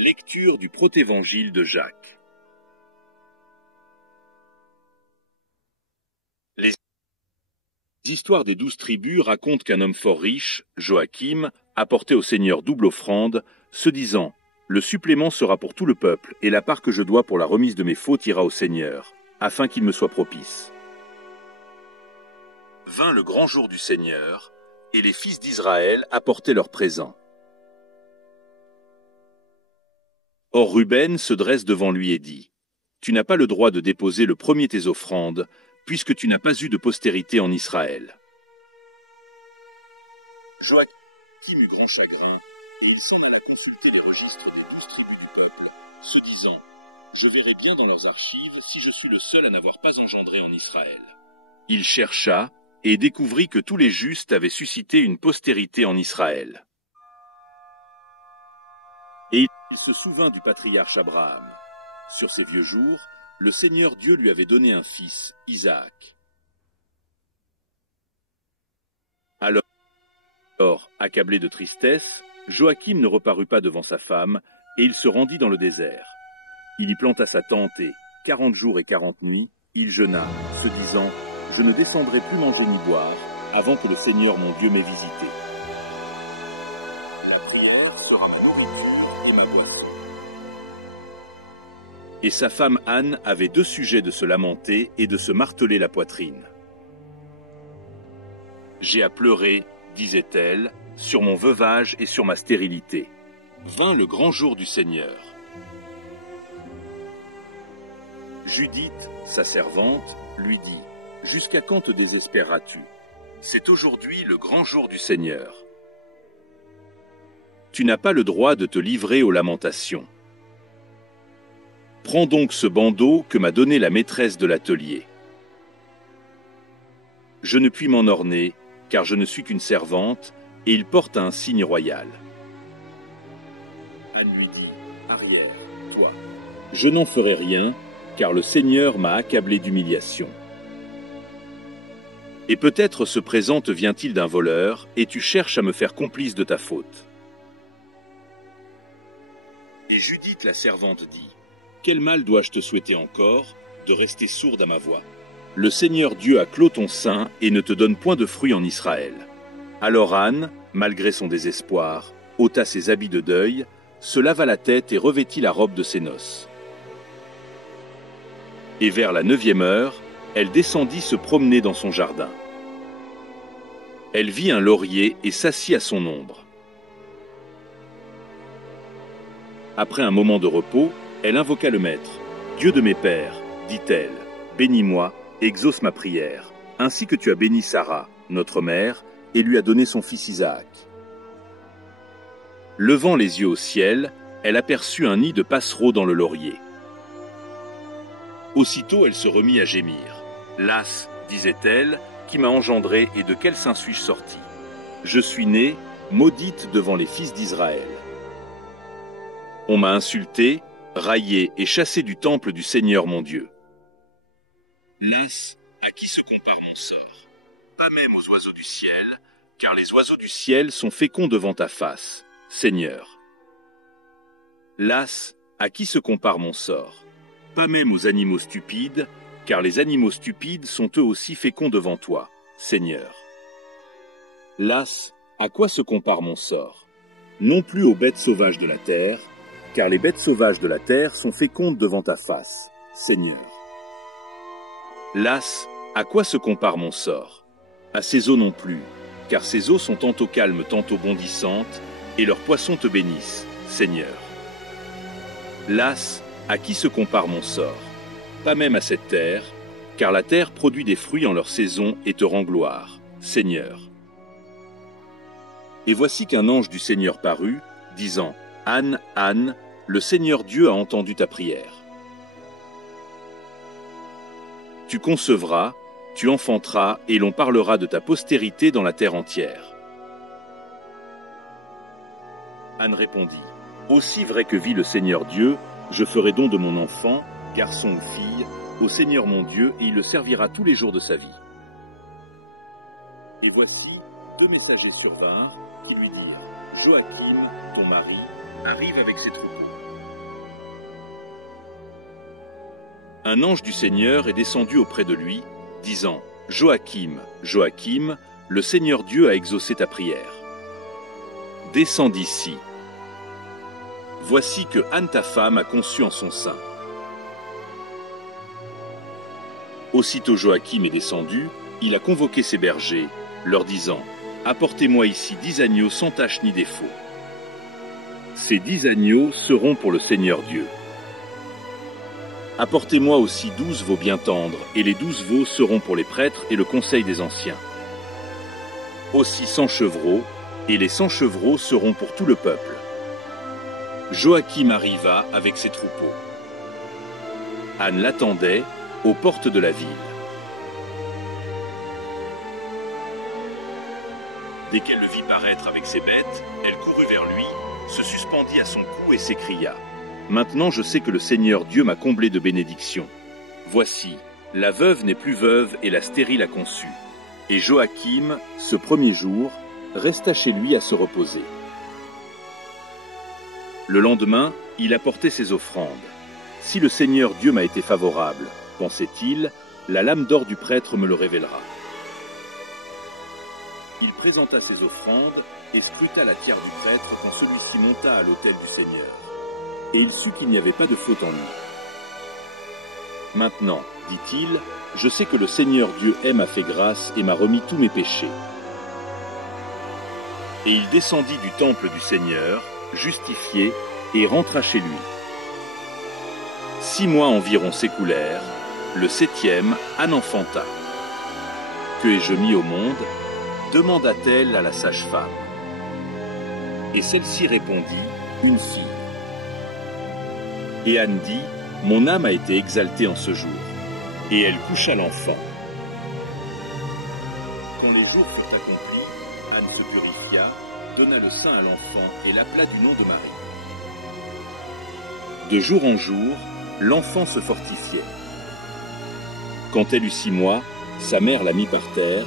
Lecture du protévangile de Jacques. Les histoires des 12 tribus racontent qu'un homme fort riche, Joachim, apportait au Seigneur double offrande, se disant « Le supplément sera pour tout le peuple, et la part que je dois pour la remise de mes fautes ira au Seigneur, afin qu'il me soit propice. » Vint le grand jour du Seigneur, et les fils d'Israël apportaient leurs présents. Or Ruben se dresse devant lui et dit « Tu n'as pas le droit de déposer le premier tes offrandes, puisque tu n'as pas eu de postérité en Israël. » Joachim eut grand chagrin, et il s'en alla consulter les registres des 12 tribus du peuple, se disant « Je verrai bien dans leurs archives si je suis le seul à n'avoir pas engendré en Israël. » Il chercha, et découvrit que tous les justes avaient suscité une postérité en Israël. Et il se souvint du patriarche Abraham. Sur ses vieux jours, le Seigneur Dieu lui avait donné un fils, Isaac. Alors, accablé de tristesse, Joachim ne reparut pas devant sa femme, et il se rendit dans le désert. Il y planta sa tente et, 40 jours et 40 nuits, il jeûna, se disant « Je ne descendrai plus manger ni boire, avant que le Seigneur mon Dieu m'ait visité. La prière sera ma nourriture et ma boisson. » Et sa femme Anne avait 2 sujets de se lamenter et de se marteler la poitrine. « J'ai à pleurer, disait-elle, sur mon veuvage et sur ma stérilité. » Vint le grand jour du Seigneur. Judith, sa servante, lui dit « Jusqu'à quand te désespéreras-tu? C'est aujourd'hui le grand jour du Seigneur. Tu n'as pas le droit de te livrer aux lamentations. Prends donc ce bandeau que m'a donné la maîtresse de l'atelier. Je ne puis m'en orner, car je ne suis qu'une servante, et il porte un signe royal. » Anne lui dit « Arrière, toi. Je n'en ferai rien, car le Seigneur m'a accablé d'humiliation. Et peut-être ce présent te vient-il d'un voleur, et tu cherches à me faire complice de ta faute. » Et Judith la servante dit « Quel mal dois-je te souhaiter encore, de rester sourde à ma voix? Le Seigneur Dieu a clos ton sein et ne te donne point de fruits en Israël. » Alors Anne, malgré son désespoir, ôta ses habits de deuil, se lava la tête et revêtit la robe de ses noces. Et vers la 9e heure, elle descendit se promener dans son jardin. Elle vit un laurier et s'assit à son ombre. Après un moment de repos, elle invoqua le Maître. « Dieu de mes pères, dit-elle, bénis-moi, exauce ma prière, ainsi que tu as béni Sarah, notre mère, et lui as donné son fils Isaac. » Levant les yeux au ciel, elle aperçut un nid de passereaux dans le laurier. Aussitôt elle se remit à gémir. « Las, disait-elle, qui m'a engendré et de quel sein suis-je sortie? Je suis née, maudite devant les fils d'Israël. On m'a insultée, raillée et chassée du temple du Seigneur mon Dieu. Las, à qui se compare mon sort? Pas même aux oiseaux du ciel, car les oiseaux du ciel sont féconds devant ta face, Seigneur. Las, à qui se compare mon sort? Pas même aux animaux stupides, car les animaux stupides sont eux aussi féconds devant toi, Seigneur. Las, à quoi se compare mon sort? Non plus aux bêtes sauvages de la terre, car les bêtes sauvages de la terre sont fécondes devant ta face, Seigneur. Las, à quoi se compare mon sort? À ces eaux non plus, car ces eaux sont tantôt calmes, tantôt bondissantes, et leurs poissons te bénissent, Seigneur. Las, à qui se compare mon sort? Pas même à cette terre, car la terre produit des fruits en leur saison et te rend gloire, Seigneur. Et voici qu'un ange du Seigneur parut, disant « Anne, Anne, le Seigneur Dieu a entendu ta prière. Tu concevras, tu enfanteras, et l'on parlera de ta postérité dans la terre entière. » Anne répondit « Aussi vrai que vit le Seigneur Dieu, je ferai don de mon enfant, garçon ou fille, au Seigneur mon Dieu, et il le servira tous les jours de sa vie. » Et voici, 2 messagers survinrent, qui lui dirent « Joachim, ton mari, arrive avec ses troupeaux. » un ange du Seigneur est descendu auprès de lui, disant « Joachim, Joachim, le Seigneur Dieu a exaucé ta prière. Descends d'ici. Voici que Anne ta femme a conçu en son sein. » Aussitôt Joachim est descendu, il a convoqué ses bergers, leur disant « Apportez-moi ici 10 agneaux sans tache ni défaut. Ces 10 agneaux seront pour le Seigneur Dieu. Apportez-moi aussi 12 veaux bien tendres, et les 12 veaux seront pour les prêtres et le conseil des anciens. Aussi 100 chevreaux, et les 100 chevreaux seront pour tout le peuple. » Joachim arriva avec ses troupeaux. Anne l'attendait aux portes de la ville. Dès qu'elle le vit paraître avec ses bêtes, elle courut vers lui, se suspendit à son cou et s'écria « Maintenant je sais que le Seigneur Dieu m'a comblé de bénédictions. Voici, la veuve n'est plus veuve et la stérile a conçu. » Et Joachim, ce premier jour, resta chez lui à se reposer. Le lendemain, il apportait ses offrandes. « Si le Seigneur Dieu m'a été favorable, pensait-il, la lame d'or du prêtre me le révélera. » Il présenta ses offrandes et scruta la tiare du prêtre quand celui-ci monta à l'autel du Seigneur. Et il sut qu'il n'y avait pas de faute en lui. « Maintenant, dit-il, je sais que le Seigneur Dieu m'a fait grâce et m'a remis tous mes péchés. » Et il descendit du temple du Seigneur, justifié, et rentra chez lui. 6 mois environ s'écoulèrent, le 7e, Anne enfanta. « Que ai-je mis au monde ?» demanda-t-elle à la sage-femme. Et celle-ci répondit, « Une fille. » Et Anne dit, « Mon âme a été exaltée en ce jour. » Et elle coucha l'enfant. Quand les jours furent accomplis, Anne se purifia, donna le sein à l'enfant et l'appela du nom de Marie. De jour en jour, l'enfant se fortifiait. Quand elle eut 6 mois, sa mère la mit par terre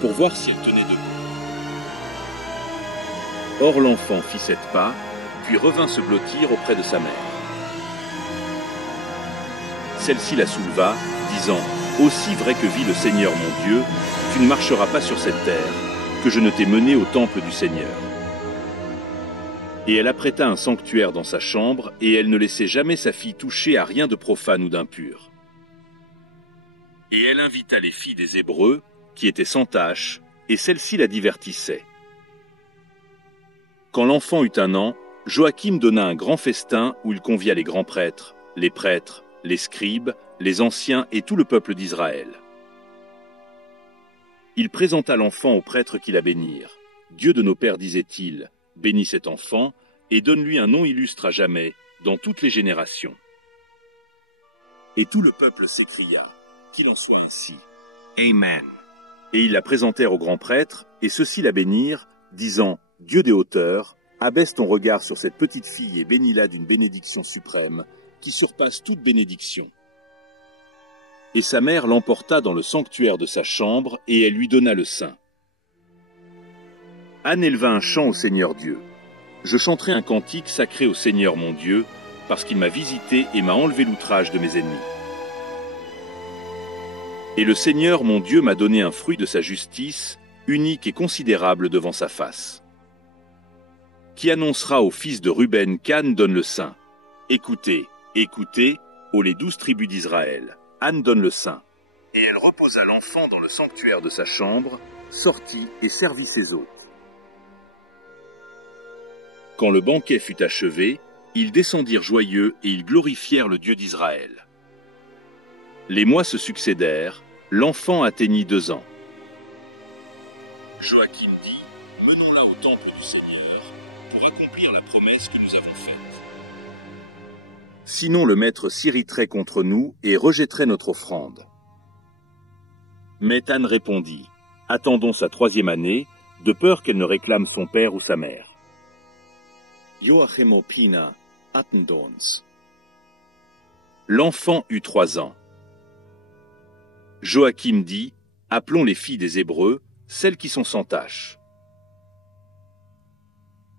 pour voir si elle tenait debout. Or l'enfant fit 7 pas, puis revint se blottir auprès de sa mère. Celle-ci la souleva, disant « Aussi vrai que vit le Seigneur mon Dieu, tu ne marcheras pas sur cette terre, que je ne t'ai mené au temple du Seigneur. » Et elle apprêta un sanctuaire dans sa chambre, et elle ne laissait jamais sa fille toucher à rien de profane ou d'impur. Et elle invita les filles des Hébreux, qui étaient sans tache, et celle-ci la divertissait. Quand l'enfant eut 1 an, Joachim donna un grand festin où il convia les grands prêtres, les scribes, les anciens et tout le peuple d'Israël. Il présenta l'enfant aux prêtres qui la bénirent. « Dieu de nos pères, disait-il, bénis cet enfant, et donne-lui un nom illustre à jamais, dans toutes les générations. » Et tout le peuple s'écria, « Qu'il en soit ainsi. Amen. » Et ils la présentèrent aux grands prêtres, et ceux-ci la bénirent, disant, « Dieu des hauteurs, abaisse ton regard sur cette petite fille et bénis-la d'une bénédiction suprême, qui surpasse toute bénédiction. » Et sa mère l'emporta dans le sanctuaire de sa chambre, et elle lui donna le sein. Anne éleva un chant au Seigneur Dieu. « Je chanterai un cantique sacré au Seigneur mon Dieu, parce qu'il m'a visité et m'a enlevé l'outrage de mes ennemis. Et le Seigneur mon Dieu m'a donné un fruit de sa justice, unique et considérable devant sa face. Qui annoncera aux fils de Ruben qu'Anne donne le sein. Écoutez, écoutez, ô les 12 tribus d'Israël, Anne donne le sein. » Et elle reposa l'enfant dans le sanctuaire de sa chambre, sortit et servit ses hôtes. Quand le banquet fut achevé, ils descendirent joyeux et ils glorifièrent le Dieu d'Israël. Les mois se succédèrent, l'enfant atteignit 2 ans. Joachim dit, « Menons-la au temple du Seigneur, pour accomplir la promesse que nous avons faite. Sinon le maître s'irriterait contre nous et rejetterait notre offrande. » Mais Anne répondit, « Attendons sa 3e année, de peur qu'elle ne réclame son père ou sa mère. » Joachim Pina, Attendons. L'enfant eut 3 ans. Joachim dit, « Appelons les filles des Hébreux, celles qui sont sans tache.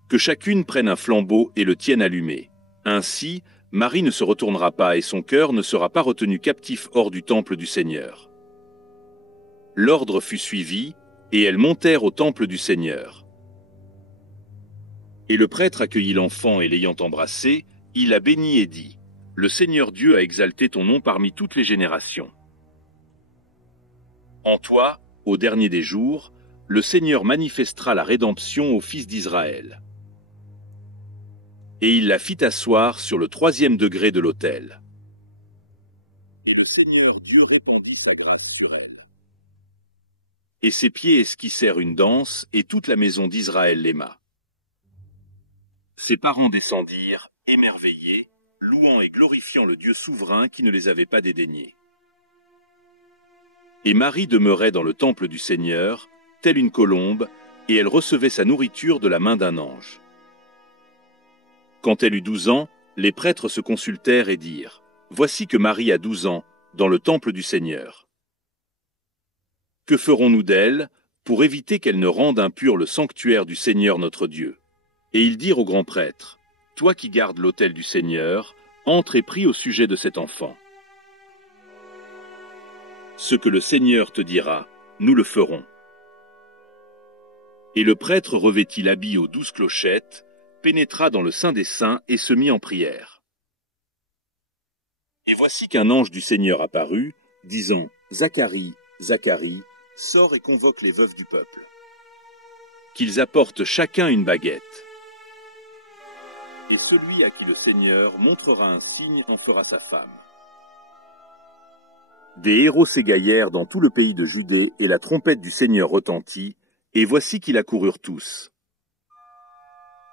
Que chacune prenne un flambeau et le tienne allumé. Ainsi, Marie ne se retournera pas et son cœur ne sera pas retenu captif hors du temple du Seigneur. » L'ordre fut suivi, et elles montèrent au temple du Seigneur. Et le prêtre accueillit l'enfant et l'ayant embrassé, il la bénit et dit, « Le Seigneur Dieu a exalté ton nom parmi toutes les générations. En toi, au dernier des jours, le Seigneur manifestera la rédemption aux fils d'Israël. » Et il la fit asseoir sur le 3e degré de l'autel. Et le Seigneur Dieu répandit sa grâce sur elle. Et ses pieds esquissèrent une danse, et toute la maison d'Israël l'aima. Ses parents descendirent, émerveillés, louant et glorifiant le Dieu souverain qui ne les avait pas dédaignés. Et Marie demeurait dans le temple du Seigneur, telle une colombe, et elle recevait sa nourriture de la main d'un ange. Quand elle eut 12 ans, les prêtres se consultèrent et dirent, « Voici que Marie a 12 ans, dans le temple du Seigneur. Que ferons-nous d'elle, pour éviter qu'elle ne rende impur le sanctuaire du Seigneur notre Dieu ?» Et ils dirent au grand prêtre, « Toi qui gardes l'autel du Seigneur, entre et prie au sujet de cet enfant. Ce que le Seigneur te dira, nous le ferons. » Et le prêtre revêtit l'habit aux 12 clochettes, pénétra dans le Saint des Saints et se mit en prière. Et voici qu'un ange du Seigneur apparut, disant, « Zacharie, Zacharie, sors et convoque les veuves du peuple. Qu'ils apportent chacun une baguette. Et celui à qui le Seigneur montrera un signe en fera sa femme. » Des héros s'égaillèrent dans tout le pays de Judée, et la trompette du Seigneur retentit, et voici qu'ils accoururent tous.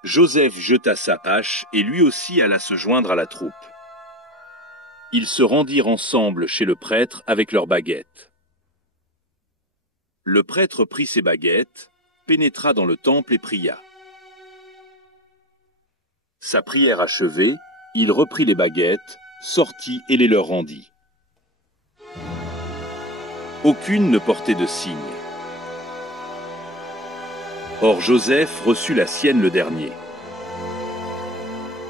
Joseph jeta sa hache, et lui aussi alla se joindre à la troupe. Ils se rendirent ensemble chez le prêtre avec leurs baguettes. Le prêtre prit ses baguettes, pénétra dans le temple et pria. Sa prière achevée, il reprit les baguettes, sortit et les leur rendit. Aucune ne portait de signe. Or Joseph reçut la sienne le dernier.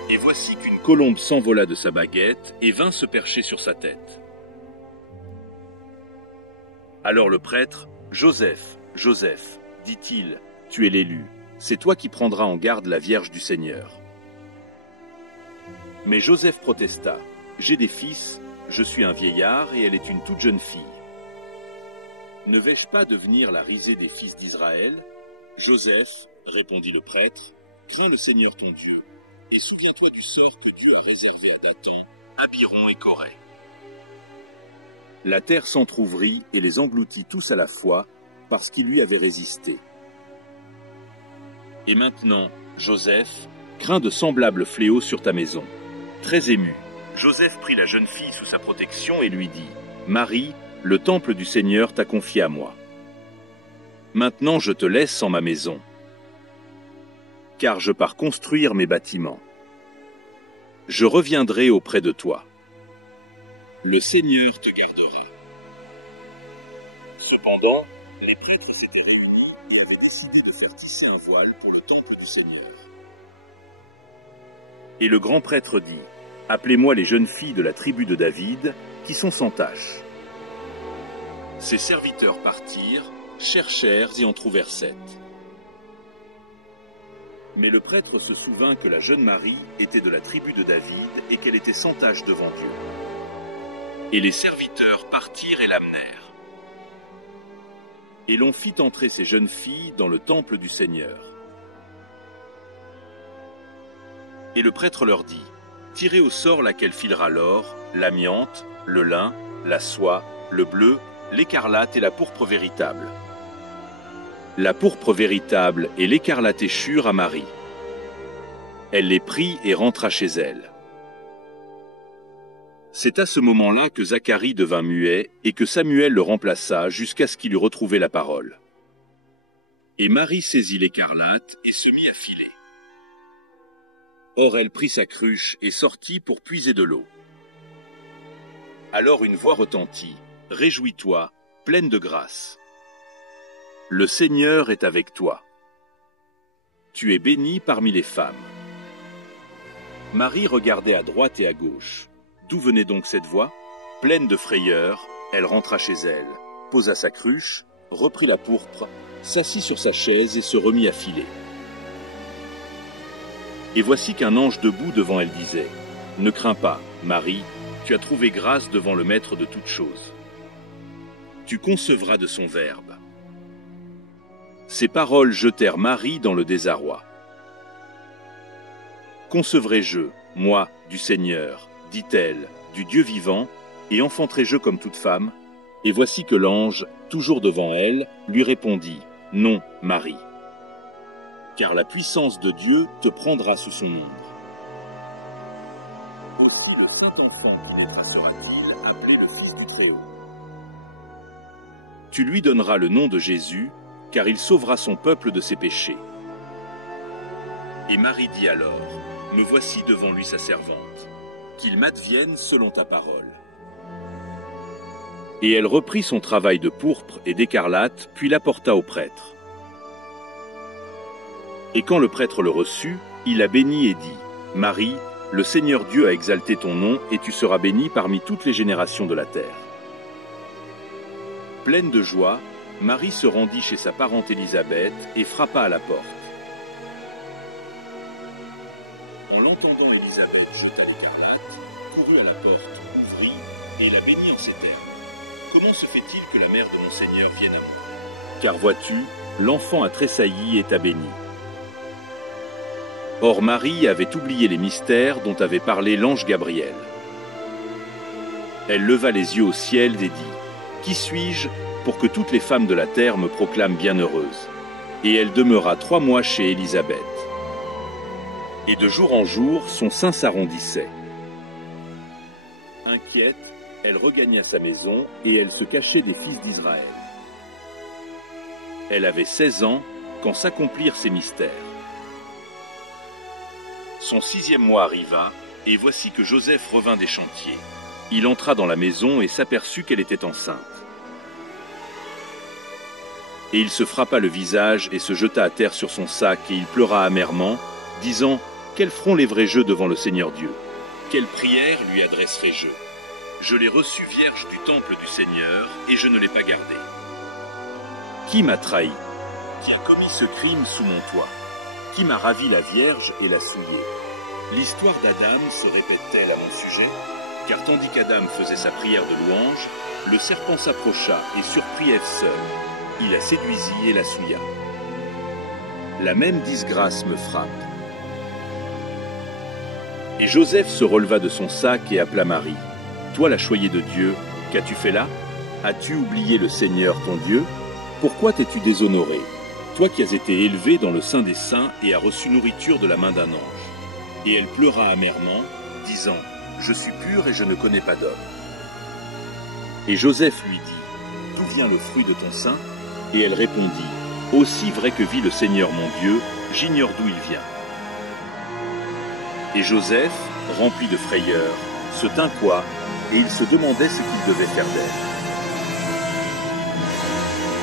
Et voici qu'une colombe s'envola de sa baguette et vint se percher sur sa tête. Alors le prêtre, « Joseph, Joseph, dit-il, tu es l'élu, c'est toi qui prendras en garde la Vierge du Seigneur. » Mais Joseph protesta, « J'ai des fils, je suis un vieillard et elle est une toute jeune fille. Ne vais-je pas devenir la risée des fils d'Israël ? » Joseph, répondit le prêtre, crains le Seigneur ton Dieu, et souviens-toi du sort que Dieu a réservé à Dathan, Abiron et Coré. La terre s'entr'ouvrit et les engloutit tous à la fois, parce qu'ils lui avaient résisté. Et maintenant, Joseph, crains de semblables fléaux sur ta maison. Très ému, Joseph prit la jeune fille sous sa protection et lui dit, « Marie, le temple du Seigneur t'a confié à moi. Maintenant je te laisse sans ma maison, car je pars construire mes bâtiments. Je reviendrai auprès de toi. Le Seigneur te gardera. » Cependant, les prêtres s'étaient réunis et avaient décidé de faire tisser un voile pour le temple du Seigneur. Et le grand prêtre dit, « Appelez-moi les jeunes filles de la tribu de David, qui sont sans tache. » Ses serviteurs partirent, cherchèrent et en trouvèrent 7. Mais le prêtre se souvint que la jeune Marie était de la tribu de David et qu'elle était sans tache devant Dieu. Et les serviteurs partirent et l'amenèrent. Et l'on fit entrer ces jeunes filles dans le temple du Seigneur. Et le prêtre leur dit, « Tirez au sort laquelle filera l'or, l'amiante, le lin, la soie, le bleu, l'écarlate et la pourpre véritable. » La pourpre véritable et l'écarlate échurent à Marie. Elle les prit et rentra chez elle. C'est à ce moment-là que Zacharie devint muet et que Samuel le remplaça jusqu'à ce qu'il eût retrouvé la parole. Et Marie saisit l'écarlate et se mit à filer. Or elle prit sa cruche et sortit pour puiser de l'eau. Alors une voix retentit, « Réjouis-toi, pleine de grâce. Le Seigneur est avec toi. Tu es bénie parmi les femmes. » Marie regardait à droite et à gauche. D'où venait donc cette voix? Pleine de frayeur, elle rentra chez elle, posa sa cruche, reprit la pourpre, s'assit sur sa chaise et se remit à filer. Et voici qu'un ange debout devant elle disait: « Ne crains pas, Marie, tu as trouvé grâce devant le Maître de toutes choses. Tu concevras de son verbe. » Ces paroles jetèrent Marie dans le désarroi. « Concevrai-je, moi, du Seigneur, dit-elle, du Dieu vivant, et enfanterai-je comme toute femme? » Et voici que l'ange, toujours devant elle, lui répondit: « Non, Marie, car la puissance de Dieu te prendra sous son ombre. Aussi le Saint-Enfant qui naîtra sera-t-il appelé le Fils du Très-Haut. Tu lui donneras le nom de Jésus, car il sauvera son peuple de ses péchés. » Et Marie dit alors: « Me voici devant lui sa servante, qu'il m'advienne selon ta parole. » Et elle reprit son travail de pourpre et d'écarlate, puis l'apporta au prêtre. Et quand le prêtre le reçut, il la bénit et dit: « Marie, le Seigneur Dieu a exalté ton nom, et tu seras bénie parmi toutes les générations de la terre. » Pleine de joie, Marie se rendit chez sa parente Élisabeth et frappa à la porte. En l'entendant, l'Élisabeth jeta l'écarlate, courut à la porte, ouvrit, et la bénit en ces termes: « Comment se fait-il que la mère de mon Seigneur vienne à moi? Car vois-tu, l'enfant a tressailli et t'a béni. » Or Marie avait oublié les mystères dont avait parlé l'ange Gabriel. Elle leva les yeux au ciel et dit: « Qui suis-je pour que toutes les femmes de la terre me proclament bienheureuse? » Et elle demeura 3 mois chez Élisabeth. Et de jour en jour, son sein s'arrondissait. Inquiète, elle regagna sa maison et elle se cachait des fils d'Israël. Elle avait 16 ans quand s'accomplirent ces mystères. Son 6e mois arriva, et voici que Joseph revint des chantiers. Il entra dans la maison et s'aperçut qu'elle était enceinte. Et il se frappa le visage et se jeta à terre sur son sac, et il pleura amèrement, disant: « Quel front lèverai-je devant le Seigneur Dieu? Quelle prière lui adresserai-je? Je l'ai reçue vierge du temple du Seigneur, et je ne l'ai pas gardée. Qui m'a trahi? Qui a commis ce crime sous mon toit? Qui m'a ravi la Vierge et l'a souillée? L'histoire d'Adam se répète-t-elle à mon sujet? Car tandis qu'Adam faisait sa prière de louange, le serpent s'approcha et surprit Ève seule. Il la séduisit et la souilla. La même disgrâce me frappe. » Et Joseph se releva de son sac et appela Marie. « Toi la choyée de Dieu, qu'as-tu fait là? As-tu oublié le Seigneur ton Dieu? Pourquoi t'es-tu déshonorée? Toi qui as été élevée dans le sein des saints et as reçu nourriture de la main d'un ange. » Et elle pleura amèrement, disant: « Je suis pure et je ne connais pas d'homme. » Et Joseph lui dit: « D'où vient le fruit de ton sein? » Et elle répondit: « Aussi vrai que vit le Seigneur mon Dieu, j'ignore d'où il vient. » Et Joseph, rempli de frayeur, se tint coi, et il se demandait ce qu'il devait faire d'elle.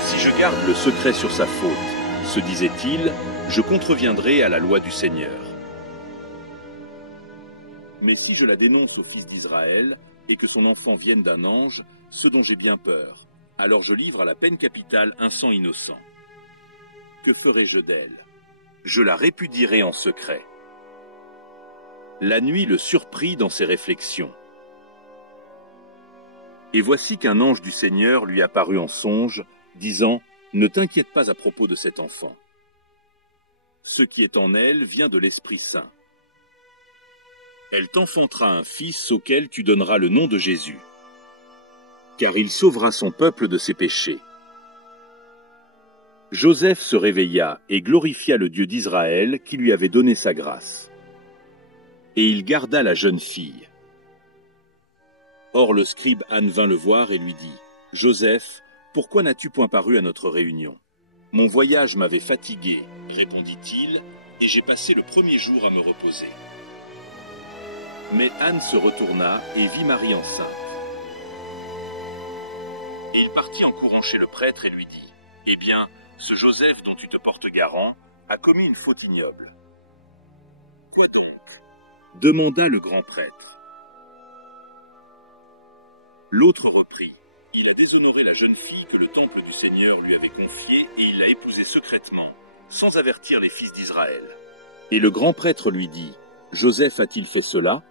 « Si je garde le secret sur sa faute, se disait-il, je contreviendrai à la loi du Seigneur. Mais si je la dénonce au fils d'Israël, et que son enfant vienne d'un ange, ce dont j'ai bien peur, alors je livre à la peine capitale un sang innocent. Que ferai-je d'elle? Je la répudierai en secret. » La nuit le surprit dans ses réflexions. Et voici qu'un ange du Seigneur lui apparut en songe, disant: « Ne t'inquiète pas à propos de cet enfant. Ce qui est en elle vient de l'Esprit Saint. Elle t'enfantera un fils auquel tu donneras le nom de Jésus, car il sauvera son peuple de ses péchés. » Joseph se réveilla et glorifia le Dieu d'Israël qui lui avait donné sa grâce. Et il garda la jeune fille. Or le scribe Anne vint le voir et lui dit: « Joseph, pourquoi n'as-tu point paru à notre réunion? Mon voyage m'avait fatigué, répondit-il, et j'ai passé le premier jour à me reposer. » Mais Anne se retourna et vit Marie enceinte. Et il partit en courant chez le prêtre et lui dit: « Eh bien, ce Joseph dont tu te portes garant a commis une faute ignoble. » « Quoi donc? demanda le grand prêtre. L'autre reprit. Il a déshonoré la jeune fille que le temple du Seigneur lui avait confiée et il l'a épousée secrètement, sans avertir les fils d'Israël. Et le grand prêtre lui dit, Joseph a-t-il fait cela?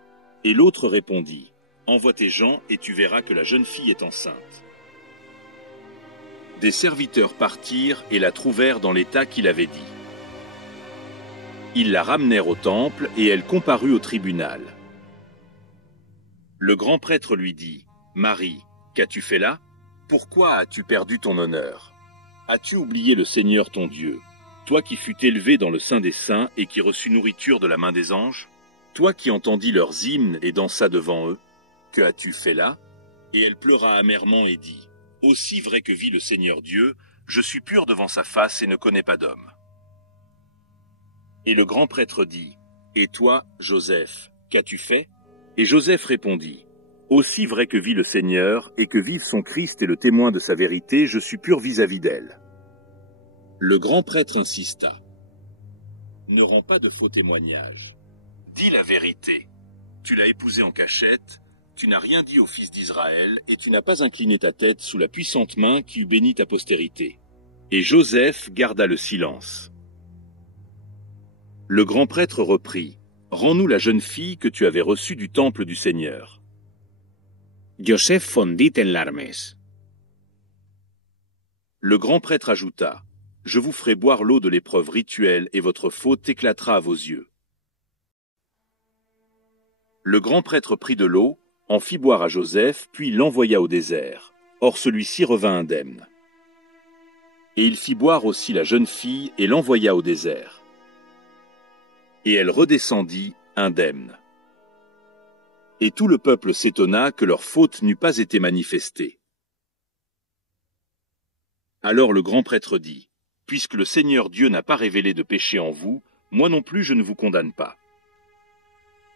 Et l'autre répondit, envoie tes gens et tu verras que la jeune fille est enceinte. Des serviteurs partirent et la trouvèrent dans l'état qu'il avait dit. Ils la ramenèrent au temple et elle comparut au tribunal. Le grand prêtre lui dit, Marie, qu'as-tu fait là? Pourquoi as-tu perdu ton honneur? As-tu oublié le Seigneur ton Dieu, toi qui fus élevé dans le sein des saints et qui reçus nourriture de la main des anges? Toi qui entendis leurs hymnes et dansa devant eux? Que as-tu fait là? Et elle pleura amèrement et dit, aussi vrai que vit le Seigneur Dieu, je suis pure devant sa face et ne connais pas d'homme. Et le grand prêtre dit, et toi, Joseph, qu'as-tu fait? Et Joseph répondit, aussi vrai que vit le Seigneur, et que vive son Christ et le témoin de sa vérité, je suis pur vis-à-vis d'elle. Le grand prêtre insista. Ne rends pas de faux témoignages. Dis la vérité. Tu l'as épousée en cachette, tu n'as rien dit aux fils d'Israël, et tu n'as pas incliné ta tête sous la puissante main qui eût béni ta postérité. Et Joseph garda le silence. Le grand prêtre reprit, rends-nous la jeune fille que tu avais reçue du temple du Seigneur. Joseph fondit en larmes. Le grand prêtre ajouta, je vous ferai boire l'eau de l'épreuve rituelle et votre faute éclatera à vos yeux. Le grand prêtre prit de l'eau, en fit boire à Joseph, puis l'envoya au désert. Or celui-ci revint indemne. Et il fit boire aussi la jeune fille et l'envoya au désert. Et elle redescendit indemne. Et tout le peuple s'étonna que leur faute n'eût pas été manifestée. Alors le grand prêtre dit, puisque le Seigneur Dieu n'a pas révélé de péché en vous, moi non plus je ne vous condamne pas.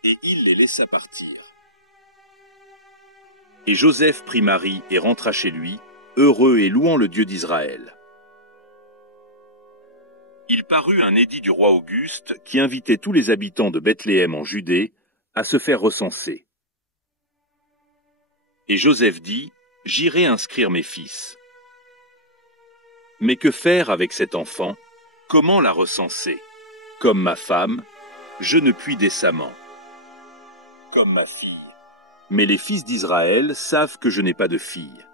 Et il les laissa partir. Et Joseph prit Marie et rentra chez lui, heureux et louant le Dieu d'Israël. Il parut un édit du roi Auguste qui invitait tous les habitants de Bethléem en Judée à se faire recenser. Et Joseph dit, j'irai inscrire mes fils. Mais que faire avec cet enfant? Comment la recenser? Comme ma femme, je ne puis décemment. Comme ma fille. Mais les fils d'Israël savent que je n'ai pas de fille.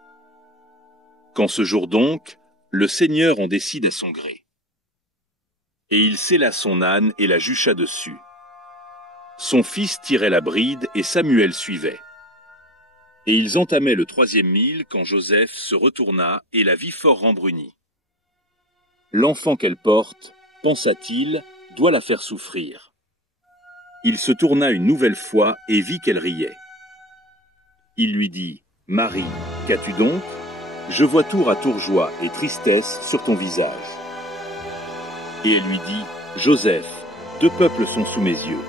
Qu'en ce jour donc, le Seigneur en décide à son gré. Et il sella son âne et la jucha dessus. Son fils tirait la bride et Samuel suivait. Et ils entamaient le 3e mille quand Joseph se retourna et la vit fort rembrunie. L'enfant qu'elle porte, pensa-t-il, doit la faire souffrir. Il se tourna une nouvelle fois et vit qu'elle riait. Il lui dit, Marie, qu'as-tu donc? Je vois tour à tour joie et tristesse sur ton visage. Et elle lui dit, Joseph, 2 peuples sont sous mes yeux.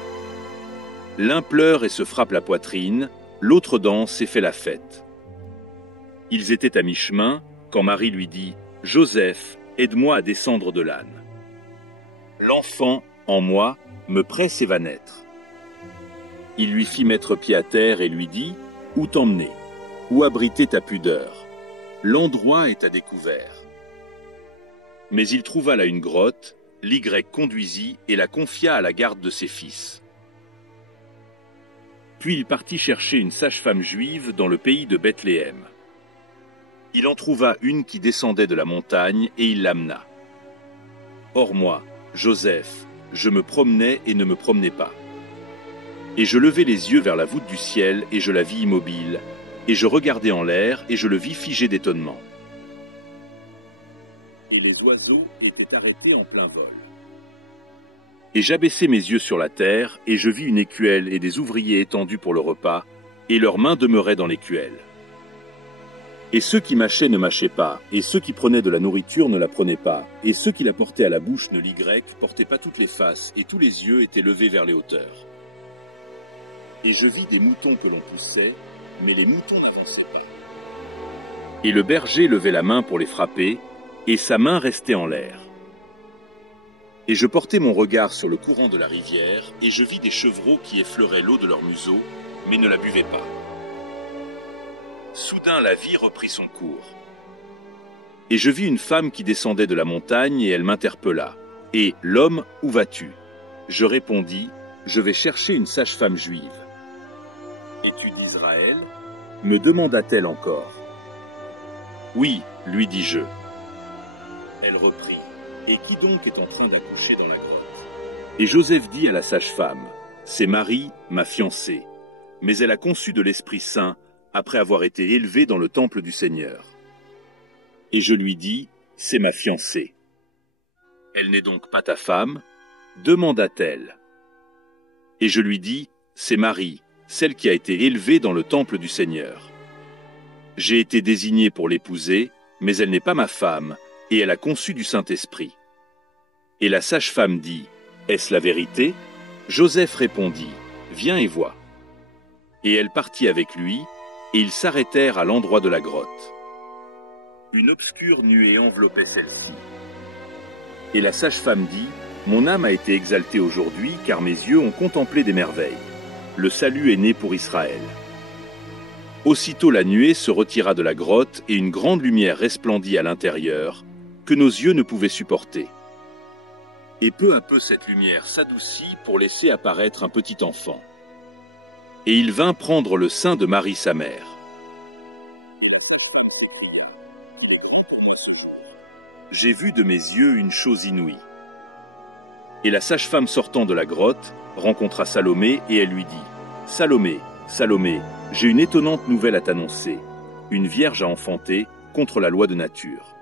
L'un pleure et se frappe la poitrine, l'autre danse et fait la fête. Ils étaient à mi-chemin, quand Marie lui dit, Joseph, aide-moi à descendre de l'âne. L'enfant, en moi, me presse et va naître. Il lui fit mettre pied à terre et lui dit, où t'emmener? Où abriter ta pudeur? L'endroit est à découvert. Mais il trouva là une grotte, l'Y conduisit et la confia à la garde de ses fils. Puis il partit chercher une sage-femme juive dans le pays de Bethléem. Il en trouva une qui descendait de la montagne et il l'amena. Or moi, Joseph, je me promenais et ne me promenais pas. Et je levai les yeux vers la voûte du ciel et je la vis immobile, et je regardai en l'air et je le vis figé d'étonnement. Et les oiseaux étaient arrêtés en plein vol. Et j'abaissai mes yeux sur la terre, et je vis une écuelle et des ouvriers étendus pour le repas, et leurs mains demeuraient dans l'écuelle. Et ceux qui mâchaient ne mâchaient pas, et ceux qui prenaient de la nourriture ne la prenaient pas, et ceux qui la portaient à la bouche ne l'Y portaient pas toutes les faces, et tous les yeux étaient levés vers les hauteurs. Et je vis des moutons que l'on poussait, mais les moutons n'avançaient pas. Et le berger levait la main pour les frapper, et sa main restait en l'air. Et je portai mon regard sur le courant de la rivière, et je vis des chevreaux qui effleuraient l'eau de leur museau, mais ne la buvaient pas. Soudain la vie reprit son cours. Et je vis une femme qui descendait de la montagne, et elle m'interpella. « Et, l'homme, où vas-tu » Je répondis, « Je vais chercher une sage-femme juive. » « Es-tu d'Israël » me demanda-t-elle encore. « Oui, lui dis-je. » Elle reprit, « Et qui donc est en train d'accoucher dans la grotte » Et Joseph dit à la sage-femme, « C'est Marie, ma fiancée, mais elle a conçu de l'Esprit Saint après avoir été élevée dans le temple du Seigneur. » Et je lui dis, « C'est ma fiancée. » « Elle n'est donc pas ta femme » demanda-t-elle. Et je lui dis, « C'est Marie, celle qui a été élevée dans le temple du Seigneur. J'ai été désigné pour l'épouser, mais elle n'est pas ma femme, et elle a conçu du Saint-Esprit. » Et la sage-femme dit, « Est-ce la vérité » Joseph répondit, « Viens et vois. » Et elle partit avec lui, et ils s'arrêtèrent à l'endroit de la grotte. Une obscure nuée enveloppait celle-ci. Et la sage-femme dit, « Mon âme a été exaltée aujourd'hui, car mes yeux ont contemplé des merveilles. Le salut est né pour Israël. » Aussitôt la nuée se retira de la grotte, et une grande lumière resplendit à l'intérieur, que nos yeux ne pouvaient supporter. Et peu à peu cette lumière s'adoucit pour laisser apparaître un petit enfant. Et il vint prendre le sein de Marie sa mère. J'ai vu de mes yeux une chose inouïe. Et la sage-femme sortant de la grotte rencontra Salomé et elle lui dit, « Salomé, Salomé, j'ai une étonnante nouvelle à t'annoncer. Une vierge a enfanté contre la loi de nature. »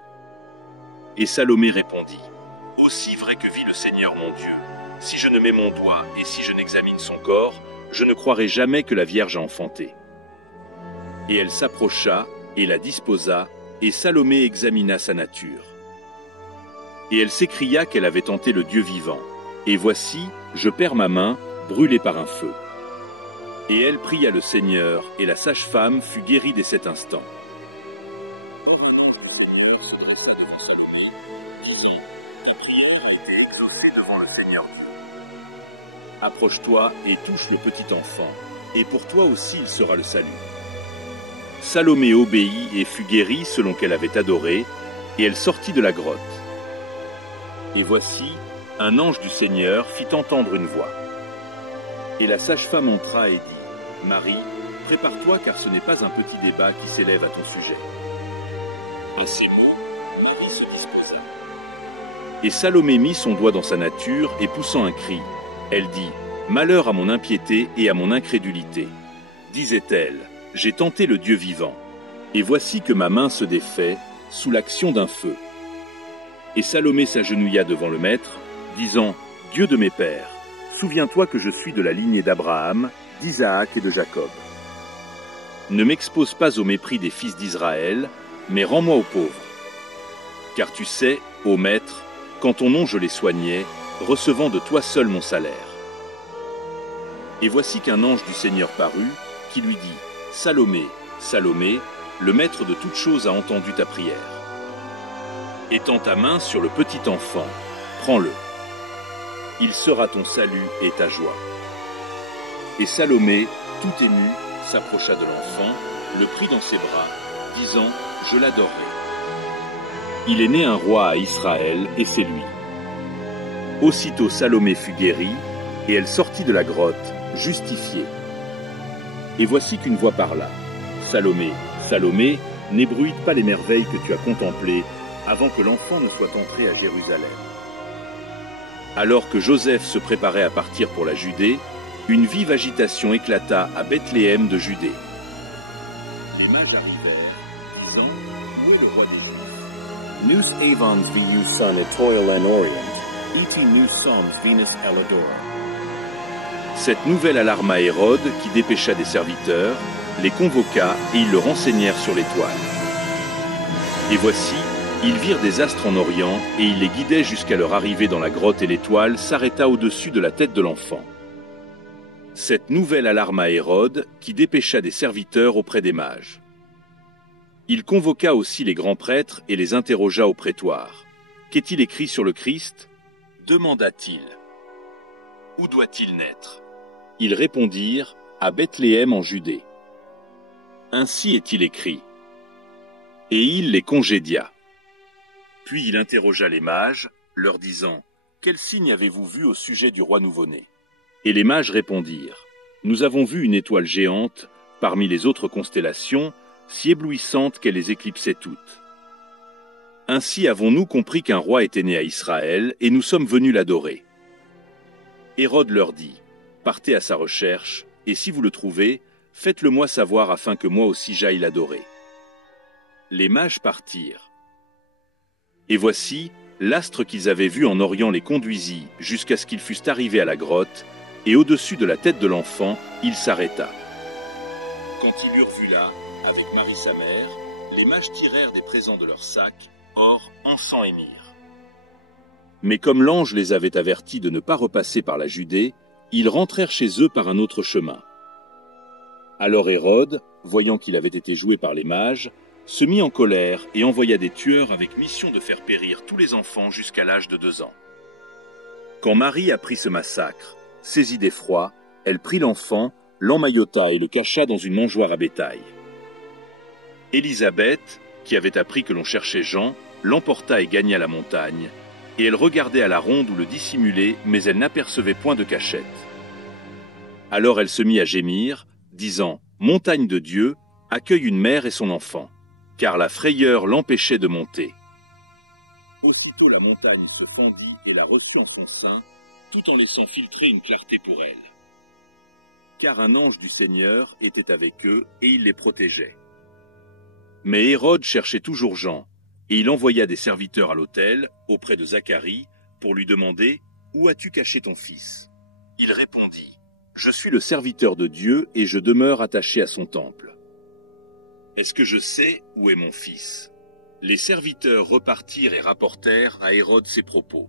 Et Salomé répondit, « Aussi vrai que vit le Seigneur mon Dieu, si je ne mets mon doigt et si je n'examine son corps, je ne croirai jamais que la vierge a enfanté. » Et elle s'approcha et la disposa, et Salomé examina sa nature. Et elle s'écria qu'elle avait tenté le Dieu vivant. Et voici, je perds ma main, brûlée par un feu. Et elle pria le Seigneur, et la sage-femme fut guérie dès cet instant. Ta prière a été exaucée devant le Seigneur. Approche-toi et touche le petit enfant, et pour toi aussi il sera le salut. Salomé obéit et fut guérie selon qu'elle avait adoré, et elle sortit de la grotte. Et voici, un ange du Seigneur fit entendre une voix. Et la sage-femme entra et dit, « Marie, prépare-toi car ce n'est pas un petit débat qui s'élève à ton sujet. » À ces mots, Marie se disposa. Et Salomé mit son doigt dans sa nature et poussant un cri, elle dit, « Malheur à mon impiété et à mon incrédulité. » Disait-elle, « J'ai tenté le Dieu vivant, et voici que ma main se défait sous l'action d'un feu. » Et Salomé s'agenouilla devant le maître, disant, « Dieu de mes pères, souviens-toi que je suis de la lignée d'Abraham, d'Isaac et de Jacob. Ne m'expose pas au mépris des fils d'Israël, mais rends-moi aux pauvres. Car tu sais, ô maître, qu'en ton nom je les soignais, recevant de toi seul mon salaire. » Et voici qu'un ange du Seigneur parut, qui lui dit, « Salomé, Salomé, le maître de toutes choses a entendu ta prière. Étends ta main sur le petit enfant, prends-le. Il sera ton salut et ta joie. » Et Salomé, tout ému, s'approcha de l'enfant, le prit dans ses bras, disant, « Je l'adorerai. » Il est né un roi à Israël, et c'est lui. Aussitôt Salomé fut guérie, et elle sortit de la grotte, justifiée. Et voici qu'une voix parla. « Salomé, Salomé, n'ébruite pas les merveilles que tu as contemplées, avant que l'enfant ne soit entré à Jérusalem. » Alors que Joseph se préparait à partir pour la Judée, une vive agitation éclata à Bethléem de Judée. Les mages arrivèrent, disant, « Où est le roi des Juifs » Nous avons vu son étoile en Orient, et nous sommes Venus Eladora. Cette nouvelle alarma Hérode, qui dépêcha des serviteurs, les convoqua et ils le renseignèrent sur l'étoile. Et voici, ils virent des astres en Orient, et ils les guidaient jusqu'à leur arrivée dans la grotte, et l'étoile s'arrêta au-dessus de la tête de l'enfant. Cette nouvelle alarma Hérode, qui dépêcha des serviteurs auprès des mages. Il convoqua aussi les grands prêtres et les interrogea au prétoire. « Qu'est-il écrit sur le Christ » demanda-t-il. Où doit-il naître? Ils répondirent, à Bethléem en Judée. Ainsi est-il écrit. Et il les congédia. Puis il interrogea les mages, leur disant, quel signe avez-vous vu au sujet du roi nouveau-né? Et les mages répondirent, nous avons vu une étoile géante, parmi les autres constellations, si éblouissante qu'elle les éclipsait toutes. Ainsi avons-nous compris qu'un roi était né à Israël, et nous sommes venus l'adorer. Hérode leur dit, partez à sa recherche, et si vous le trouvez, faites-le-moi savoir afin que moi aussi j'aille l'adorer. Les mages partirent. Et voici, l'astre qu'ils avaient vu en Orient les conduisit jusqu'à ce qu'ils fussent arrivés à la grotte, et au-dessus de la tête de l'enfant, il s'arrêta. Quand ils l'eurent vu là, avec Marie sa mère, les mages tirèrent des présents de leur sac, or, encens et myrrhe. Mais comme l'ange les avait avertis de ne pas repasser par la Judée, ils rentrèrent chez eux par un autre chemin. Alors Hérode, voyant qu'il avait été joué par les mages, se mit en colère et envoya des tueurs avec mission de faire périr tous les enfants jusqu'à l'âge de 2 ans. Quand Marie apprit ce massacre, saisie d'effroi, elle prit l'enfant, l'emmaillota et le cacha dans une mangeoire à bétail. Élisabeth, qui avait appris que l'on cherchait Jean, l'emporta et gagna la montagne, et elle regardait à la ronde où le dissimulait, mais elle n'apercevait point de cachette. Alors elle se mit à gémir, disant « Montagne de Dieu, accueille une mère et son enfant », car la frayeur l'empêchait de monter. Aussitôt la montagne se fendit et la reçut en son sein, tout en laissant filtrer une clarté pour elle. Car un ange du Seigneur était avec eux, et il les protégeait. Mais Hérode cherchait toujours Jean, et il envoya des serviteurs à l'autel, auprès de Zacharie, pour lui demander « Où as-tu caché ton fils ?» Il répondit « Je suis le serviteur de Dieu, et je demeure attaché à son temple. Est-ce que je sais où est mon fils ?» Les serviteurs repartirent et rapportèrent à Hérode ses propos.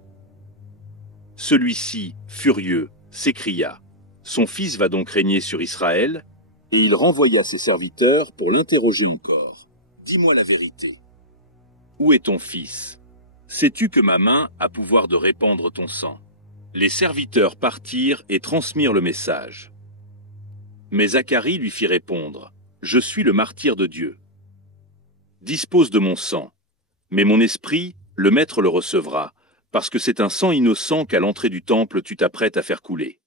Celui-ci, furieux, s'écria « Son fils va donc régner sur Israël ?» Et il renvoya ses serviteurs pour l'interroger encore. « Dis-moi la vérité. Où est ton fils? Sais-tu que ma main a pouvoir de répandre ton sang ?» Les serviteurs partirent et transmirent le message. Mais Zacharie lui fit répondre « Je suis le martyr de Dieu. Dispose de mon sang, mais mon esprit, le Maître le recevra, parce que c'est un sang innocent qu'à l'entrée du temple tu t'apprêtes à faire couler. »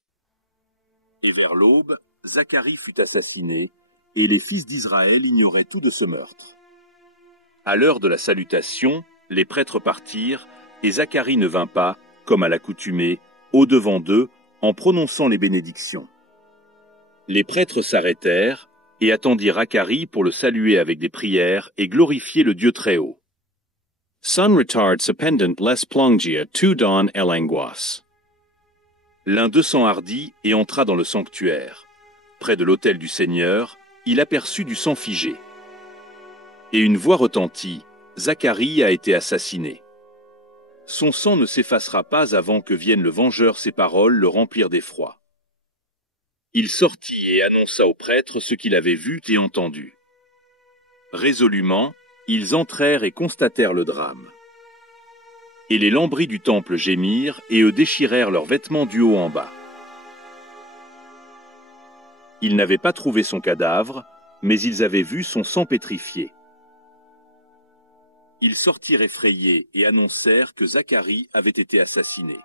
Et vers l'aube, Zacharie fut assassiné, et les fils d'Israël ignoraient tout de ce meurtre. À l'heure de la salutation, les prêtres partirent, et Zacharie ne vint pas, comme à l'accoutumée, au-devant d'eux, en prononçant les bénédictions. Les prêtres s'arrêtèrent, et attendirent Zacharie pour le saluer avec des prières et glorifier le Dieu Très-Haut. Sun retard sependent les plongia tu don elenguas. L'un d'eux s'enhardit et entra dans le sanctuaire. Près de l'autel du Seigneur, il aperçut du sang figé. Et une voix retentit, « Zacharie a été assassiné. Son sang ne s'effacera pas avant que vienne le vengeur, ses paroles le remplirent d'effroi. » Il sortit et annonça aux prêtres ce qu'il avait vu et entendu. Résolument, ils entrèrent et constatèrent le drame. Et les lambris du temple gémirent, et eux déchirèrent leurs vêtements du haut en bas. Ils n'avaient pas trouvé son cadavre, mais ils avaient vu son sang pétrifié. Ils sortirent effrayés et annoncèrent que Zacharie avait été assassiné.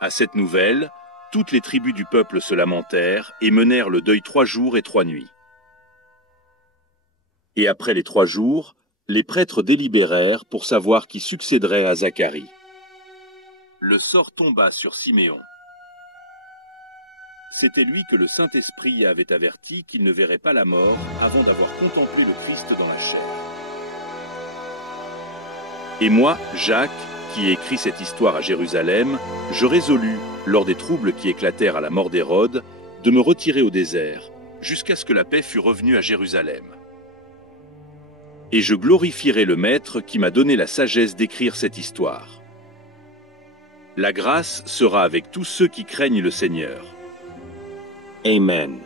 À cette nouvelle, toutes les tribus du peuple se lamentèrent et menèrent le deuil 3 jours et 3 nuits. Et après les 3 jours, les prêtres délibérèrent pour savoir qui succéderait à Zacharie. Le sort tomba sur Siméon. C'était lui que le Saint-Esprit avait averti qu'il ne verrait pas la mort avant d'avoir contemplé le Christ dans la chair. Et moi, Jacques, qui ai écrit cette histoire à Jérusalem, je résolus, lors des troubles qui éclatèrent à la mort d'Hérode, de me retirer au désert, jusqu'à ce que la paix fût revenue à Jérusalem. Et je glorifierai le Maître qui m'a donné la sagesse d'écrire cette histoire. La grâce sera avec tous ceux qui craignent le Seigneur. Amen.